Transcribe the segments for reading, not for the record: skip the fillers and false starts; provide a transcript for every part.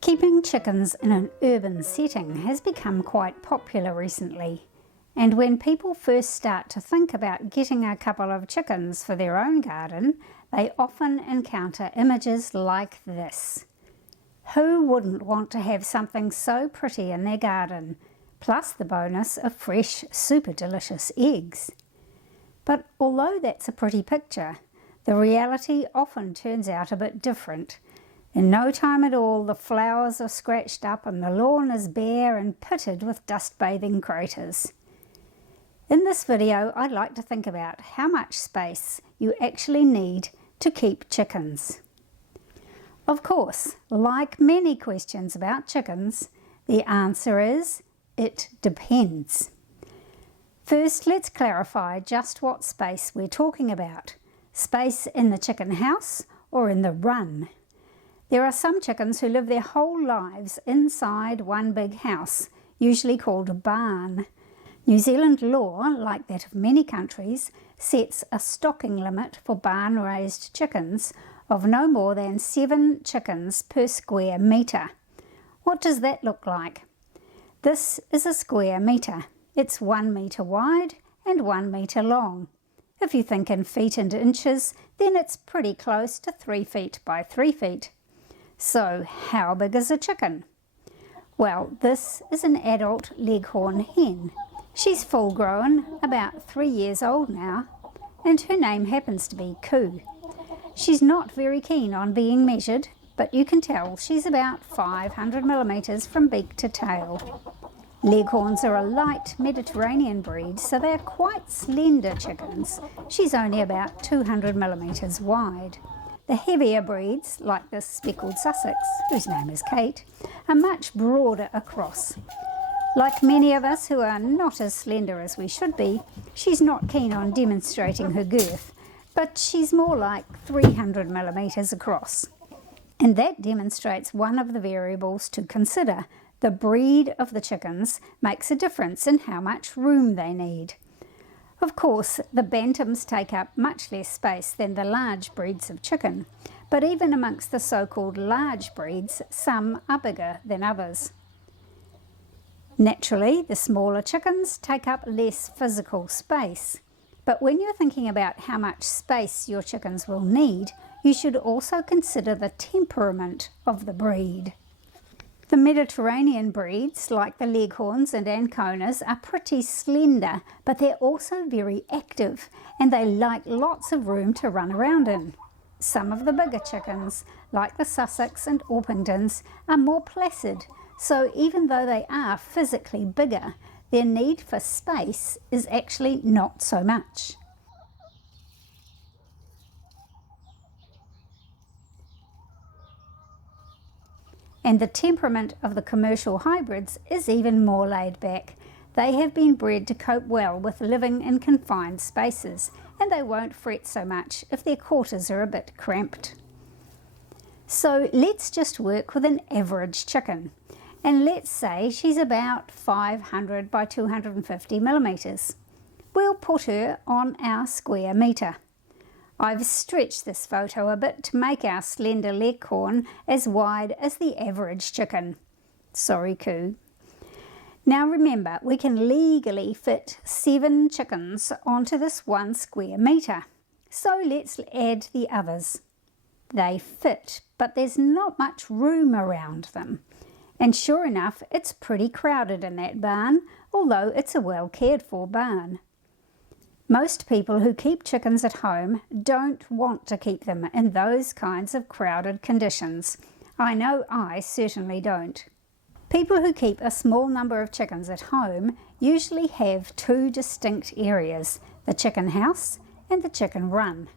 Keeping chickens in an urban setting has become quite popular recently, and when people first start to think about getting a couple of chickens for their own garden, they often encounter images like this. Who wouldn't want to have something so pretty in their garden, plus the bonus of fresh, super delicious eggs? But although that's a pretty picture, the reality often turns out a bit different. In no time at all, the flowers are scratched up and the lawn is bare and pitted with dust-bathing craters. In this video, I'd like to think about how much space you actually need to keep chickens. Of course, like many questions about chickens, the answer is, it depends. First, let's clarify just what space we're talking about. Space in the chicken house or in the run. There are some chickens who live their whole lives inside one big house, usually called a barn. New Zealand law, like that of many countries, sets a stocking limit for barn-raised chickens of no more than 7 chickens per square metre. What does that look like? This is a square metre. It's 1 metre wide and 1 metre long. If you think in feet and inches, then it's pretty close to 3 feet by 3 feet. So, how big is a chicken? Well, this is an adult leghorn hen. She's full grown, about 3 years old now, and her name happens to be Coo. She's not very keen on being measured, but you can tell she's about 500 millimetres from beak to tail. Leghorns are a light Mediterranean breed, so they're quite slender chickens. She's only about 200 millimetres wide. The heavier breeds, like this speckled Sussex, whose name is Kate, are much broader across. Like many of us who are not as slender as we should be, she's not keen on demonstrating her girth, but she's more like 300 millimetres across. And that demonstrates one of the variables to consider. The breed of the chickens makes a difference in how much room they need. Of course, the bantams take up much less space than the large breeds of chicken, but even amongst the so-called large breeds, some are bigger than others. Naturally, the smaller chickens take up less physical space, but when you're thinking about how much space your chickens will need, you should also consider the temperament of the breed. The Mediterranean breeds, like the Leghorns and Anconas, are pretty slender, but they're also very active, and they like lots of room to run around in. Some of the bigger chickens, like the Sussex and Orpingtons, are more placid, so even though they are physically bigger, their need for space is actually not so much. And the temperament of the commercial hybrids is even more laid back. They have been bred to cope well with living in confined spaces, and they won't fret so much if their quarters are a bit cramped. So let's just work with an average chicken, and let's say she's about 500 by 250 millimetres. We'll put her on our square metre. I've stretched this photo a bit to make our slender leghorn as wide as the average chicken. Sorry, Coo. Now remember, we can legally fit 7 chickens onto this 1 square metre. So let's add the others. They fit, but there's not much room around them. And sure enough, it's pretty crowded in that barn, although it's a well cared for barn. Most people who keep chickens at home don't want to keep them in those kinds of crowded conditions. I know I certainly don't. People who keep a small number of chickens at home usually have 2 distinct areas, the chicken house and the chicken run.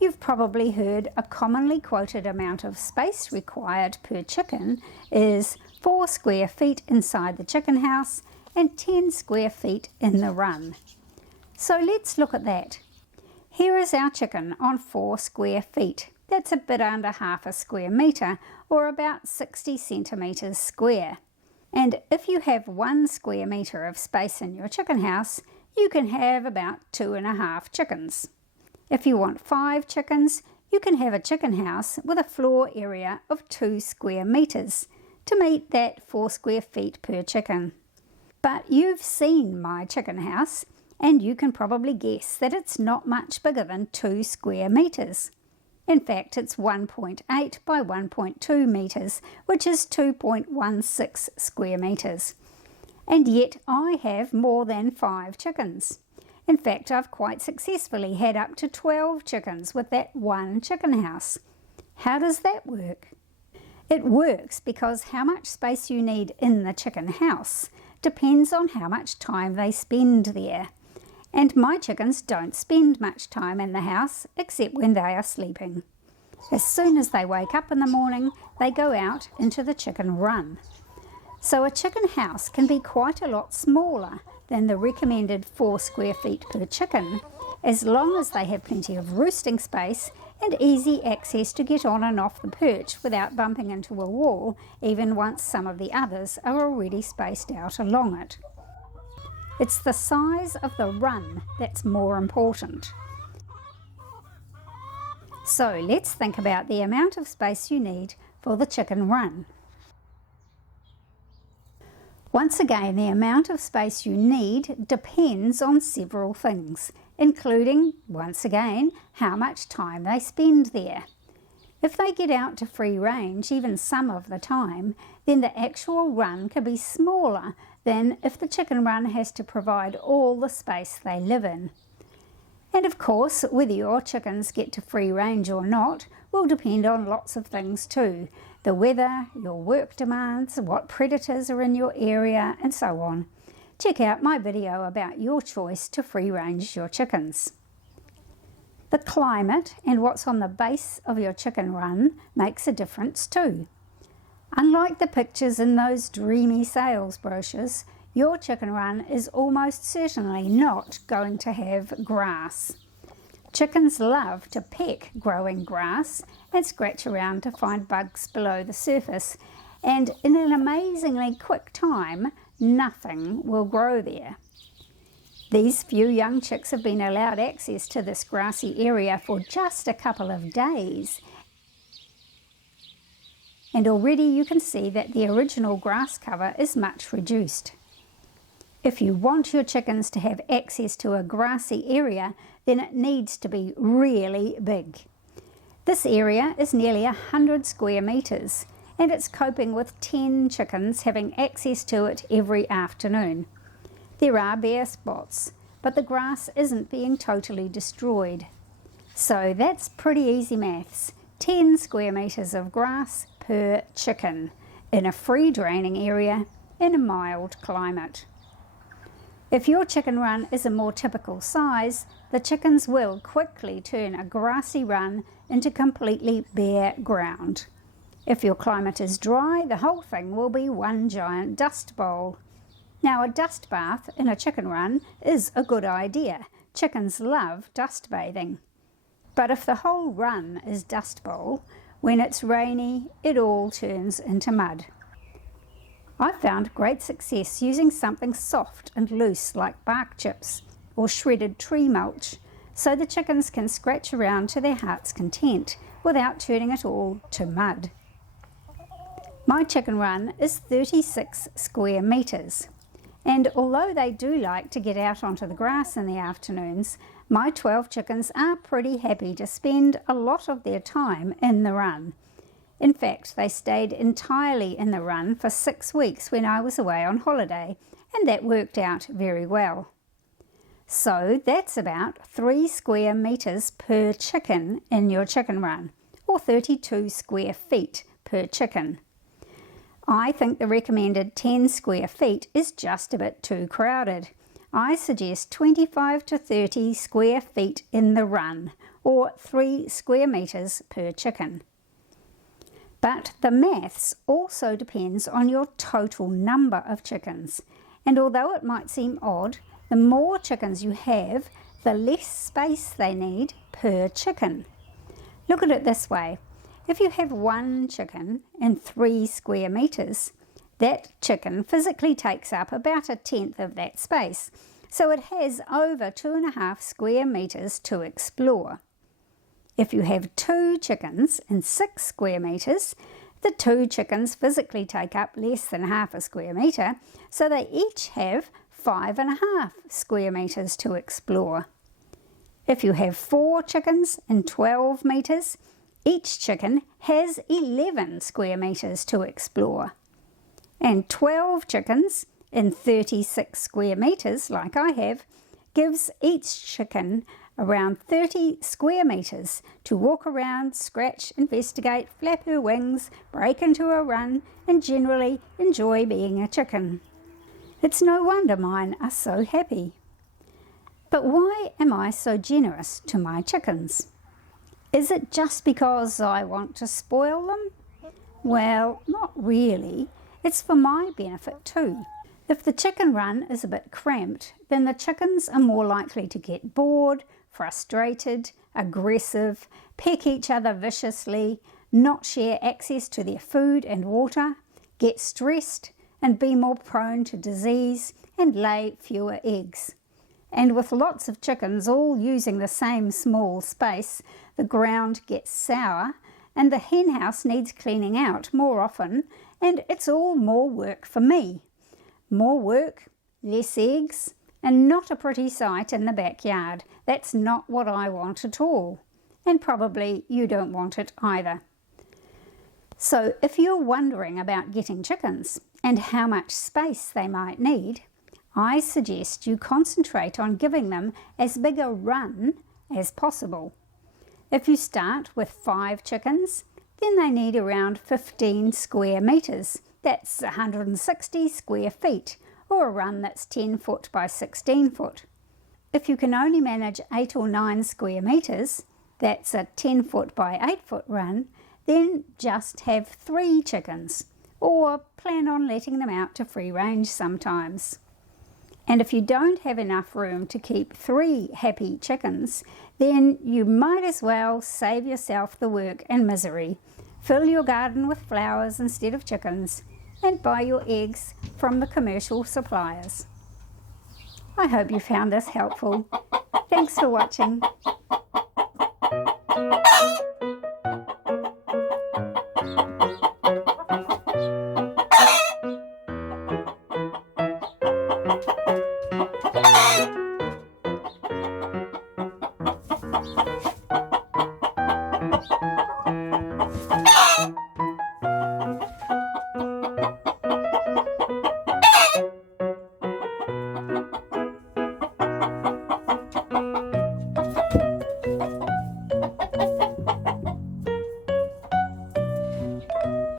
You've probably heard a commonly quoted amount of space required per chicken is 4 square feet inside the chicken house and 10 square feet in the run. So let's look at that. Here is our chicken on 4 square feet. That's a bit under half a square metre, or about 60 centimetres square. And if you have 1 square metre of space in your chicken house, you can have about 2.5 chickens. If you want 5 chickens, you can have a chicken house with a floor area of 2 square metres. to meet that 4 square feet per chicken. But you've seen my chicken house, and you can probably guess that it's not much bigger than 2 square metres. In fact, it's 1.8 by 1.2 metres, which is 2.16 square metres. And yet I have more than 5 chickens. In fact, I've quite successfully had up to 12 chickens with that one chicken house. How does that work? It works because how much space you need in the chicken house depends on how much time they spend there. And my chickens don't spend much time in the house except when they are sleeping. As soon as they wake up in the morning, they go out into the chicken run. So a chicken house can be quite a lot smaller than the recommended 4 square feet per chicken, as long as they have plenty of roosting space and easy access to get on and off the perch without bumping into a wall, even once some of the others are already spaced out along it. It's the size of the run that's more important. So let's think about the amount of space you need for the chicken run. Once again, the amount of space you need depends on several things, including, once again, how much time they spend there. If they get out to free range even some of the time, then the actual run could be smaller than if the chicken run has to provide all the space they live in. And of course, whether your chickens get to free range or not will depend on lots of things too. The weather, your work demands, what predators are in your area, and so on. Check out my video about your choice to free range your chickens. The climate and what's on the base of your chicken run makes a difference too. Unlike the pictures in those dreamy sales brochures, your chicken run is almost certainly not going to have grass. Chickens love to peck growing grass and scratch around to find bugs below the surface, and in an amazingly quick time, nothing will grow there. These few young chicks have been allowed access to this grassy area for just a couple of days, and already you can see that the original grass cover is much reduced. If you want your chickens to have access to a grassy area, then it needs to be really big. This area is nearly 100 square metres, and it's coping with 10 chickens having access to it every afternoon. There are bare spots, but the grass isn't being totally destroyed. So that's pretty easy maths. 10 square metres of grass per chicken in a free draining area in a mild climate. If your chicken run is a more typical size, the chickens will quickly turn a grassy run into completely bare ground. If your climate is dry, the whole thing will be one giant dust bowl. Now, a dust bath in a chicken run is a good idea. Chickens love dust bathing. But if the whole run is dust bowl, when it's rainy, it all turns into mud. I've found great success using something soft and loose like bark chips or shredded tree mulch, so the chickens can scratch around to their heart's content without turning it all to mud. My chicken run is 36 square metres, and although they do like to get out onto the grass in the afternoons, my 12 chickens are pretty happy to spend a lot of their time in the run. In fact, they stayed entirely in the run for 6 weeks when I was away on holiday, and that worked out very well. So that's about 3 square metres per chicken in your chicken run, or 32 square feet per chicken. I think the recommended 10 square feet is just a bit too crowded. I suggest 25 to 30 square feet in the run, or 3 square metres per chicken. But the maths also depends on your total number of chickens, and although it might seem odd, the more chickens you have, the less space they need per chicken. Look at it this way. If you have 1 chicken in 3 square metres, that chicken physically takes up about 1/10 of that space, so it has over 2.5 square metres to explore. If you have 2 chickens in 6 square metres, The 2 chickens physically take up less than half a square metre, so they each have 5.5 square metres to explore. If you have 4 chickens in 12 metres, each chicken has 11 square metres to explore. And 12 chickens in 36 square metres, like I have, gives each chicken around 30 square metres to walk around, scratch, investigate, flap her wings, break into a run, and generally enjoy being a chicken. It's no wonder mine are so happy. But why am I so generous to my chickens? Is it just because I want to spoil them? Well, not really. It's for my benefit too. If the chicken run is a bit cramped, then the chickens are more likely to get bored, frustrated, aggressive, peck each other viciously, not share access to their food and water, get stressed, and be more prone to disease and lay fewer eggs. And with lots of chickens all using the same small space, the ground gets sour and the hen house needs cleaning out more often, and it's all more work for me. More work, less eggs, and not a pretty sight in the backyard. That's not what I want at all. And probably you don't want it either. So if you're wondering about getting chickens and how much space they might need, I suggest you concentrate on giving them as big a run as possible. If you start with 5 chickens, then they need around 15 square metres. That's 160 square feet, or a run that's 10 foot by 16 foot. If you can only manage 8 or 9 square metres, that's a 10 foot by 8 foot run, then just have 3 chickens, or plan on letting them out to free range sometimes. And if you don't have enough room to keep 3 happy chickens, then you might as well save yourself the work and misery. Fill your garden with flowers instead of chickens, and buy your eggs from the commercial suppliers. I hope you found this helpful. Thanks for watching.